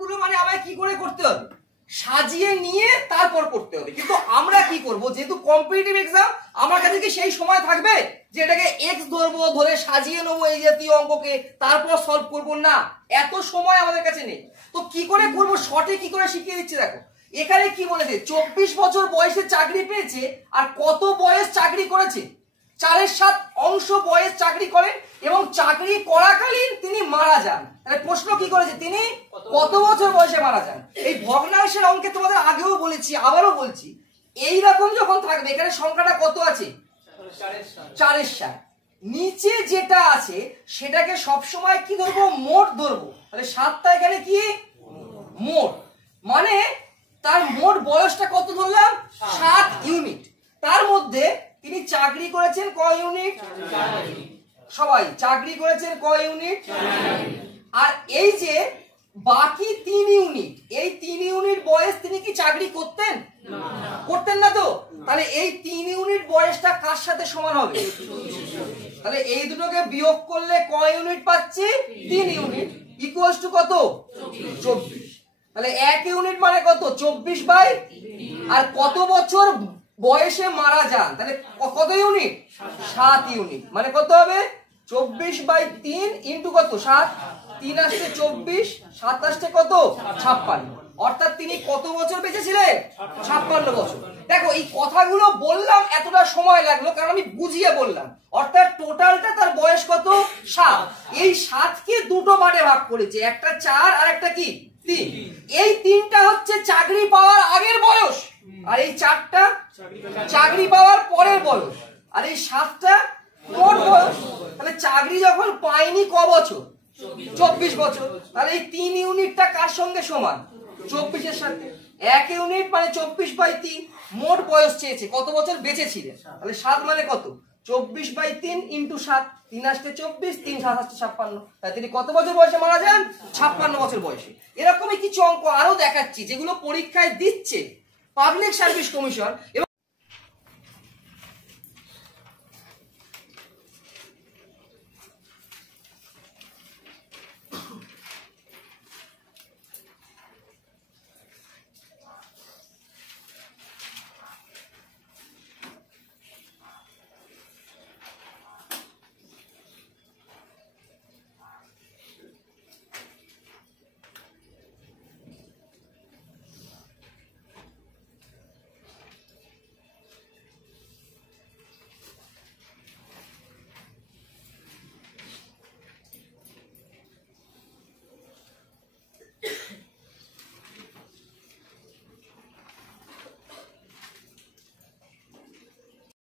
গুলো মানে আমায় কি করে করতে হবে, সাজিয়ে নিয়ে তারপর করতে হবে। কিন্তু আমরা কি করব, যেহেতু কম্পিটিটিভ এক্সাম, আমার কাছে কি সেই সময় থাকবে যে এটাকে এক্স ধরবো, ধরে সাজিয়ে নেবো এই জাতীয় অঙ্ককে, তারপর সলভ করবো? না, এত সময় আমাদের কাছে নেই। তো কি করে করবো, শর্টে কি করে শিখিয়ে দিচ্ছি। দেখো এখানে কি বলেছে, 24 বছর বয়সে চাকরি পেয়েছে, আর কত বয়স চাকরি করেছে, 4.7 অংশ বয়স চাকরি করেন, এবং চাকরি করাকালীন তিনি মারা যান। তাহলে প্রশ্ন কি করেছে, তিনি কত বছর বয়সে মারা যান। এই ভগ্নাংশের অঙ্কে তোমাদের আগেও বলেছি, আবারও বলছি, এইরকম যখন থাকবে, এখানে সংখ্যাটা কত আছে, 4.7, নিচে যেটা আছে সেটাকে সবসময় কি ধরবো, মোট ধরবো। তাহলে 7টা এখানে কি মোট, মানে তার মোট বয়সটা কত ধরলাম, 7 ইউনিট। তার মধ্যে তিনি চাকরি করেছেন ক ইউনিট, সবাই চাকরি করেছেন ক ইউনিট, আর এই যে বাকি 3 ইউনিট, এই 3 ইউনিট বয়স তিনি কি চাকরি করতেন, করতেন না তো। তাহলে এই 3 ইউনিট বয়সটা কার সাথে সমান হবে, তাহলে এই দুটোকে বিয়োগ করলে ক ইউনিট পাচ্ছি, 3 ইউনিট, ইকুয়ালস টু কত, 24। তাহলে 1 ইউনিট মানে কত, 24/, আর কত বছর বয়সে মারা যান, তাহলে কত ইউনিট, 7 ইউনিট, মানে কত হবে, 24/3 ইন্টু কত, 7, 3 আসছে 24, 7 আসছে কত, 56। অর্থাৎ তিনি কত বছর বেঁচে ছিলেন, 56 বছর। দেখো এই কথাগুলো বললাম, এতটা সময় লাগলো কারণ আমি বুঝিয়ে বললাম। অর্থাৎ টোটালটা তার বয়স কত, 7। এই 7কে দুটো ভাগে ভাগ করেছে, একটা 4 আর একটা কি 3। এই 3টা হচ্ছে চাকরি পাওয়ার আগের বয়স, আর এই 4টা চাকরি পাওয়ার পরের বয়স, আর এই 7টা মোট বয়স। তাহলে চাকরি যখন পায়নি ক বছর, 24 বছর। তাহলে এই 3 ইউনিটটা কার সঙ্গে সমান, 24 এর সাথে। 1 ইউনিট মানে 24/3, মোট বয়স চেয়েছে, কত বছর বেঁচে ছিলেন। তাহলে 7 মানে কত, 24/3 ইন্টু 7, 3 আসছে 24, 3 7 আসছে 56। তাই তিনি কত বছর বয়সে মারা যান, 56 বছর বয়সে। এরকমই কিছু অঙ্ক আরো দেখাচ্ছি যেগুলো পরীক্ষায় দিচ্ছে পাবলিক সার্ভিস কমিশন।